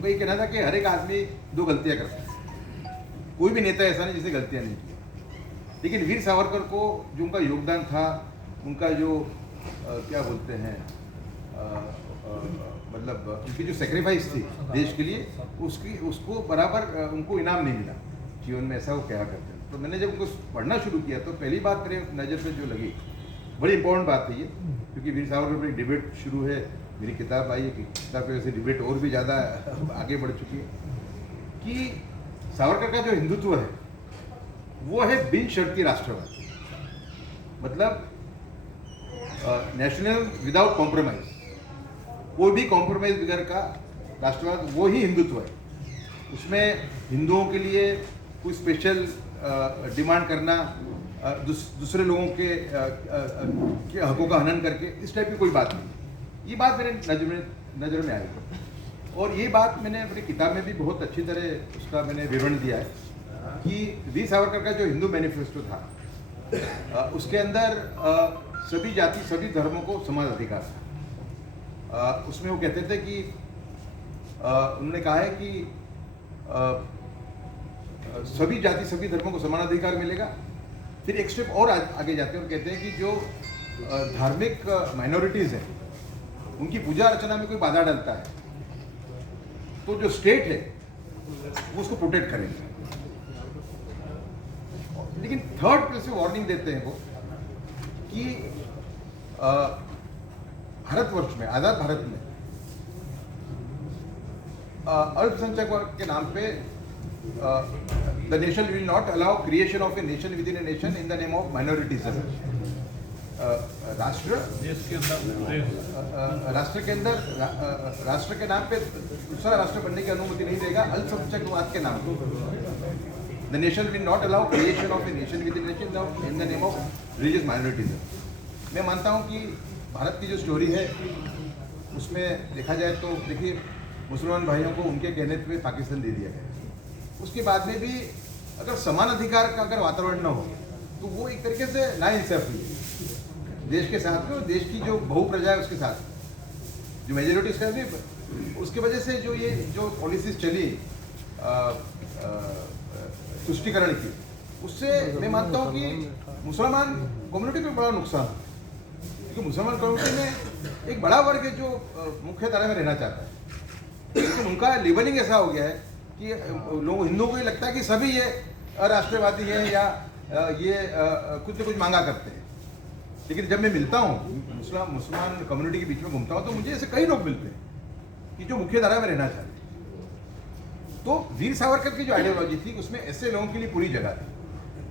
उनका ये कहना था कि हर एक आदमी दो गलतियां करता है, कोई भी नेता ऐसा नहीं जिसने गलतियां नहीं की। लेकिन वीर सावरकर को जो उनका योगदान था, उनका जो क्या बोलते हैं मतलब उनकी जो सेक्रीफाइस थी देश के लिए, उसको बराबर उनको इनाम नहीं मिला जीवन में, ऐसा वो कहा करते हैं। तो मैंने जब उनको पढ़ना शुरू किया तो पहली बात मेरे नज़र पे जो लगी, बड़ी इंपॉर्टेंट बात है ये, क्योंकि वीर सावरकर पर एक डिबेट शुरू है, मेरी किताब आई है, किताब पे वैसे डिबेट और भी ज़्यादा आगे बढ़ चुकी है, कि सावरकर का जो हिंदुत्व है वो है बिन शर्ती राष्ट्रवाद, मतलब नेशनल विदाउट कॉम्प्रोमाइज, कोई भी कॉम्प्रोमाइज बगैर का राष्ट्रवाद, वो ही हिंदुत्व है। उसमें हिंदुओं के लिए कोई स्पेशल डिमांड करना, दूसरे लोगों के हकों का हनन करके, इस टाइप की कोई बात नहीं। ये बात मेरे नज़र में आई, और ये बात मैंने अपनी किताब में भी बहुत अच्छी तरह उसका मैंने विवरण दिया है कि वीर सावरकर का जो हिंदू मैनिफेस्टो था, उसके अंदर सभी जाति सभी धर्मों को समान अधिकार था। उसमें वो कहते थे कि उन्होंने कहा है कि सभी जाति सभी धर्मों को समान अधिकार मिलेगा। फिर एक स्टेप और आगे जाते हैं और कहते हैं कि जो धार्मिक माइनॉरिटीज़ हैं उनकी पूजा अर्चना में कोई बाधा डालता है तो जो स्टेट है वो उसको प्रोटेक्ट करेगा। लेकिन थर्ड प्लेस पे वार्निंग देते हैं वो कि भारतवर्ष में, आज़ाद भारत में अल्पसंख्यक वर्ग के नाम पे the nation will not allow creation of a nation with in a nation in the name of minorities. राष्ट्र के अंदर राष्ट्र के नाम पे दूसरा राष्ट्र बनने की अनुमति नहीं देगा अल्पसंख्यकवाद के नाम पे। The nation will not allow creation of a nation with in nation in the name of religious minorities. मैं मानता हूँ कि भारत की जो स्टोरी है उसमें देखा जाए तो देखिए, मुसलमान भाइयों को उनके कहने पे पाकिस्तान दे दिया गया। उसके बाद में भी अगर समान अधिकार का अगर वातावरण न हो तो वो एक तरीके से नाइंसाफी है देश के साथ में, और देश की जो बहु प्रजा है उसके साथ जो मेजोरिटी का भी, उसकी वजह से जो ये जो पॉलिसीज चली तुष्टिकरण की, उससे मैं मानता हूँ कि मुसलमान कम्युनिटी को बड़ा नुकसान है। क्योंकि मुसलमान कम्युनिटी में एक बड़ा वर्ग है जो मुख्य धारा में रहना चाहता है, लेकिन उनका लेबलिंग ऐसा हो गया है कि लोग हिंदुओं को ये लगता है कि सभी ये राष्ट्रवादी हैं या ये कुछ न कुछ मांगा करते हैं। लेकिन जब मैं मिलता हूँ मुसलमान कम्युनिटी के बीच में घूमता हूँ तो मुझे ऐसे कई लोग मिलते हैं कि जो मुख्य धारा में रहना चाहते हैं। तो वीर सावरकर की जो आइडियोलॉजी थी उसमें ऐसे लोगों के लिए पूरी जगह थी।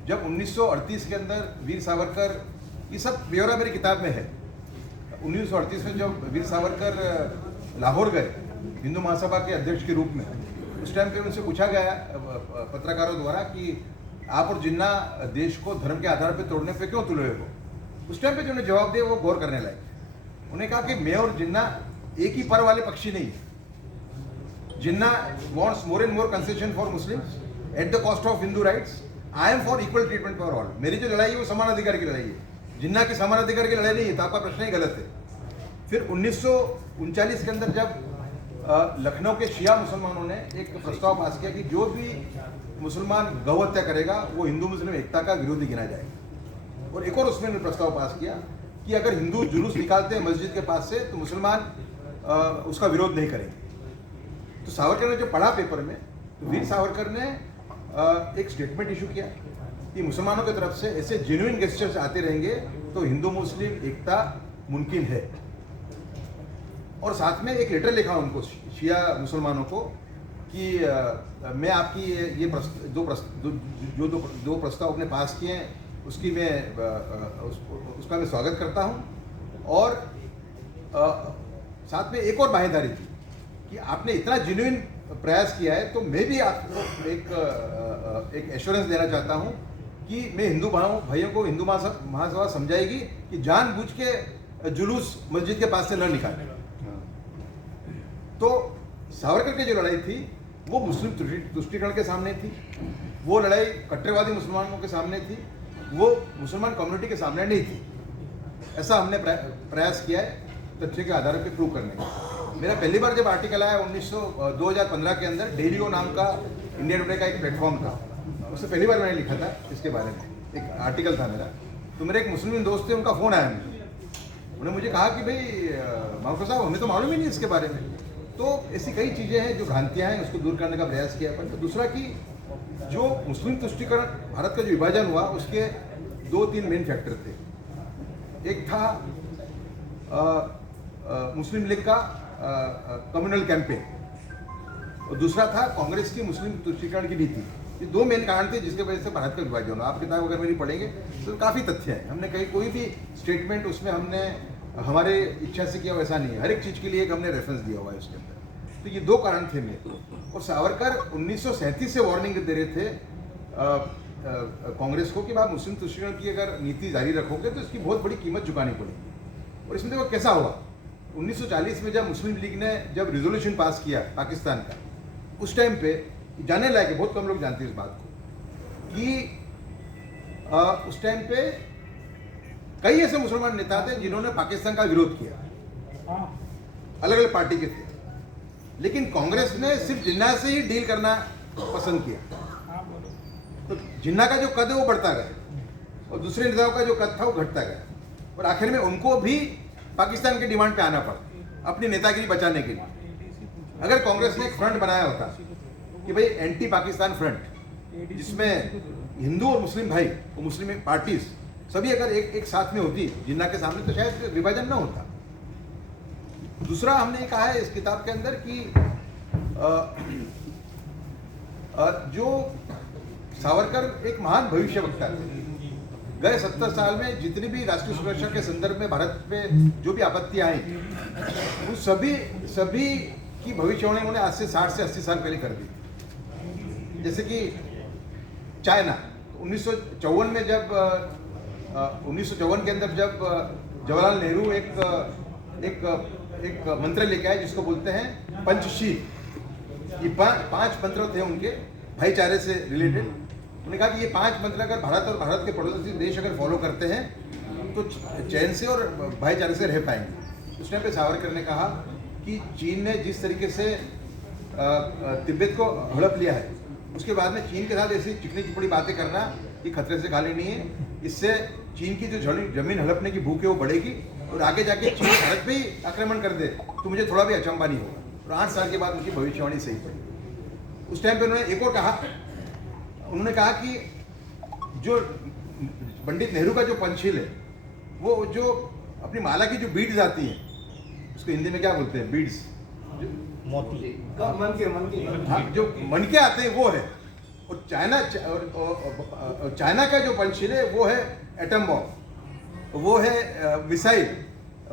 जब 1938 के अंदर वीर सावरकर, ये सब ब्यौरा मेरी किताब में है, 1938 में जब वीर सावरकर लाहौर गए हिंदू महासभा के अध्यक्ष के रूप में, उस टाइम पे उनसे पूछा गया पत्रकारों द्वारा कि आप और जिन्ना देश को धर्म के आधार पर तोड़ने पे क्यों तुले हो। उस टाइम पे जो उन्हें जवाब दिया वो गौर करने लायक। उन्हें कहा कि मैं और जिन्ना एक ही पर वाले पक्षी नहीं है। Jinnah wants more and more concession for Muslims at the cost of Hindu rights, I am for equal treatment for all. मेरी जो लड़ाई है वो समान अधिकार की लड़ाई है, जिन्ना की समान अधिकार की लड़ाई नहीं है, तो आपका प्रश्न ही गलत है। फिर 1939 के अंदर जब लखनऊ के शिया मुसलमानों ने एक प्रस्ताव पास किया कि जो भी मुसलमान गौ हत्या करेगा वो हिंदू मुस्लिम एकता का विरोधी गिना जाएगा। और एक और उसमें प्रस्ताव पास किया कि अगर हिंदू जुलूस निकालते हैं मस्जिद के पास से तो मुसलमान उसका विरोध नहीं करेंगे। तो सावरकर ने जो पढ़ा पेपर में, तो वीर सावरकर ने एक स्टेटमेंट इशू किया कि मुसलमानों की तरफ से ऐसे जेन्युइन गेस्चर्स आते रहेंगे तो हिंदू मुस्लिम एकता मुमकिन है। और साथ में एक लेटर लिखा उनको, शिया मुसलमानों को, कि मैं आपकी ये दो प्रस्ताव अपने पास किए हैं उसकी मैं उसका मैं स्वागत करता हूं। और साथ में एक और बाहेंधारी थी कि आपने इतना जेन्युइन प्रयास किया है तो मैं भी आपको एक एश्योरेंस देना चाहता हूं कि मैं हिंदू भाइयों को हिंदू महासभा समझाएगी कि जानबूझ के जुलूस मस्जिद के पास से न निकालें। तो सावरकर की जो लड़ाई थी वो मुस्लिम तुष्टिकरण के सामने थी, वो लड़ाई कट्टरवादी मुसलमानों के सामने थी, वो मुसलमान कम्युनिटी के सामने नहीं थी। ऐसा हमने प्रयास किया है तथ्य के आधार पर प्रूव करने का। मेरा पहली बार जब आर्टिकल आया 2015 के अंदर, डेलियो नाम का इंडिया टुडे का एक प्लेटफॉर्म था, उससे पहली बार मैंने लिखा था इसके बारे में, एक आर्टिकल था मेरा। तो मेरे एक मुस्लिम दोस्त थे, उनका फ़ोन आया मुझे, उन्होंने मुझे कहा कि भाई माउंट साहब हमें तो मालूम ही नहीं इसके बारे में। तो ऐसी कई चीज़ें हैं जो भ्रांतियाँ हैं, उसको दूर करने का प्रयास किया अपन। तो दूसरा कि जो मुस्लिम तुष्टिकरण, भारत का जो विभाजन हुआ, उसके 2-3 मेन फैक्टर थे। एक था मुस्लिम लीग का कम्युनल कैंपेन, और दूसरा था कांग्रेस की मुस्लिम तुष्टिकरण की नीति। ये 2 मेन कारण थे जिसके वजह से भारत का विभाजन हुआ। आप किताब अगर मेरी पढ़ेंगे तो काफ़ी तथ्य हैं, हमने कहीं कोई भी स्टेटमेंट उसमें हमने हमारे इच्छा से किया वैसा नहीं है, हर एक चीज़ के लिए एक हमने रेफरेंस दिया हुआ है उसके अंदर। तो ये 2 कारण थे मेरे। और सावरकर 1937 से वार्निंग दे रहे थे कांग्रेस को कि आप मुस्लिम तुष्टिकरण की अगर नीति जारी रखोगे तो इसकी बहुत बड़ी कीमत चुकानी पड़ेगी। और इसमें देखो कैसा हुआ, 1940 में जब मुस्लिम लीग ने जब रिजोल्यूशन पास किया पाकिस्तान का, उस टाइम पे जाने लायक है, बहुत कम लोग जानते हैं इस बात को, कि उस टाइम पे कई ऐसे मुसलमान नेता थे जिन्होंने पाकिस्तान का विरोध किया, अलग अलग पार्टी के थे, लेकिन कांग्रेस ने सिर्फ जिन्ना से ही डील करना पसंद किया। तो जिन्ना का जो कद है वो बढ़ता गया और दूसरे नेताओं का जो कद था वो घटता गया, और आखिर में उनको भी पाकिस्तान के डिमांड पे आना पड़ा अपनी नेतागिरी बचाने के लिए। अगर कांग्रेस ने एक फ्रंट बनाया होता कि भाई एंटी पाकिस्तान फ्रंट, जिसमें हिंदू और मुस्लिम भाई और मुस्लिम पार्टीज सभी अगर एक साथ में होती जिन्ना के सामने, तो शायद विभाजन ना होता। दूसरा हमने कहा है इस किताब के अंदर कि जो सावरकर एक महान भविष्यवक्ता थे। गए 70 साल में जितनी भी राष्ट्रीय सुरक्षा के संदर्भ में भारत पे जो भी आपत्तियां आई, उन सभी की भविष्यवाणी उन्होंने आज से 60 से 80 साल पहले कर दी। जैसे कि चाइना 1954 में जब 1954 के अंदर जब जवाहरलाल नेहरू एक मंत्र लेके आए जिसको बोलते हैं पंचशील। ये 5 मंत्र थे उनके भाईचारे से रिलेटेड। उन्होंने कहा कि ये 5 मंत्र अगर भारत और भारत के पड़ोसी देश अगर फॉलो करते हैं तो चैन से और भाईचारे से रह पाएंगे। उस टाइम पे सावरकर ने कहा कि चीन ने जिस तरीके से तिब्बत को हड़प लिया है, उसके बाद में चीन के साथ ऐसी चिकनी चुपड़ी बातें करना ये खतरे से खाली नहीं है। इससे चीन की जो जमीन हड़पने की भूख है वो बढ़ेगी और आगे जाके चीन भारत पे ही आक्रमण कर दे तो मुझे थोड़ा भी अचंभा नहीं होगा। और 8 साल के बाद उनकी भविष्यवाणी सही पड़ी। उस टाइम पे उन्होंने एक और कहा, उन्होंने कहा कि जो पंडित नेहरू का जो पंचशील है, वो जो अपनी माला की जो बीड्स आती हैं, उसको हिंदी में क्या बोलते हैं, बीड्स, मोती, हाँ, जो मनके आते हैं वो है। और चाइना का जो पंचशील है वो है एटम बॉम्ब, वो है मिसाइल,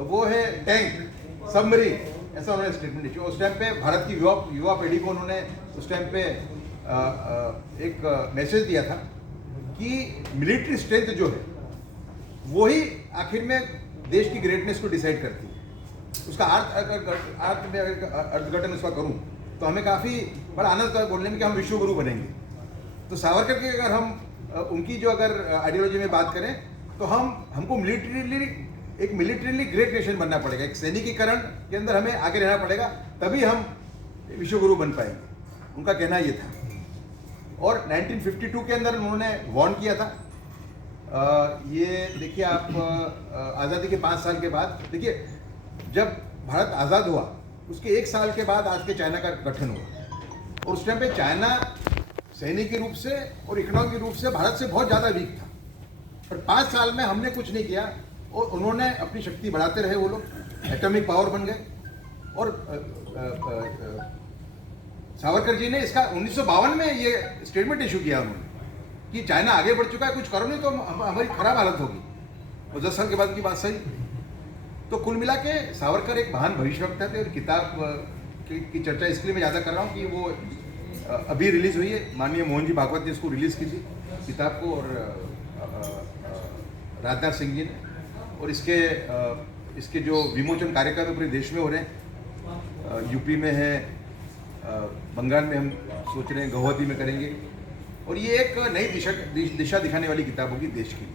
वो है टैंक, सबमरीन। ऐसा उन्होंने स्टेटमेंट दिया। उस टाइम पे भारत की युवा पीढ़ी को उन्होंने उस टाइम पे एक मैसेज दिया था कि मिलिट्री स्ट्रेंथ जो है वो ही आखिर में देश की ग्रेटनेस को डिसाइड करती है। उसका अर्थघटन उसका करूं तो हमें काफ़ी बड़ा आनंद होता है बोलने में कि हम विश्वगुरु बनेंगे। तो सावरकर की अगर हम उनकी जो अगर आइडियोलॉजी में बात करें तो हमको मिलिट्रीली ग्रेट नेशन बनना पड़ेगा। एक सैनिकीकरण के अंदर हमें आगे रहना पड़ेगा, तभी हम विश्वगुरु बन पाएंगे। उनका कहना ये था। और 1952 के अंदर उन्होंने वार्न किया था। ये देखिए आप, आज़ादी के 5 साल के बाद, देखिए जब भारत आज़ाद हुआ उसके 1 साल के बाद आज के चाइना का गठन हुआ। और उस टाइम पे चाइना सैनिकी रूप से और इकोनॉमिक रूप से भारत से बहुत ज़्यादा वीक था। पर 5 साल में हमने कुछ नहीं किया और उन्होंने अपनी शक्ति बढ़ाते रहे। वो लोग एटॉमिक पावर बन गए। और सावरकर जी ने इसका 1952 में ये स्टेटमेंट इशू किया उन्होंने कि चाइना आगे बढ़ चुका है, कुछ करो नहीं तो हमारी खराब हालत होगी। और 10 साल के बाद की बात सही। तो कुल मिला के सावरकर एक महान भविष्यवक्ता थे। और किताब की चर्चा इसलिए मैं ज़्यादा कर रहा हूँ कि वो अभी रिलीज़ हुई है। माननीय मोहन जी भागवत ने इसको रिलीज़ की थी किताब को, और राजनाथ सिंह जी ने। और इसके जो विमोचन कार्यक्रम पूरे देश में हो रहे हैं, यूपी में है, बंगाल में हम सोच रहे हैं गुवाहाटी में करेंगे। और ये एक नई दिशा दिखाने वाली किताब होगी देश के लिए।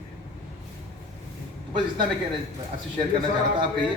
तो बस इतना मैं आपसे शेयर करना चाह रहा था। आप कहिए।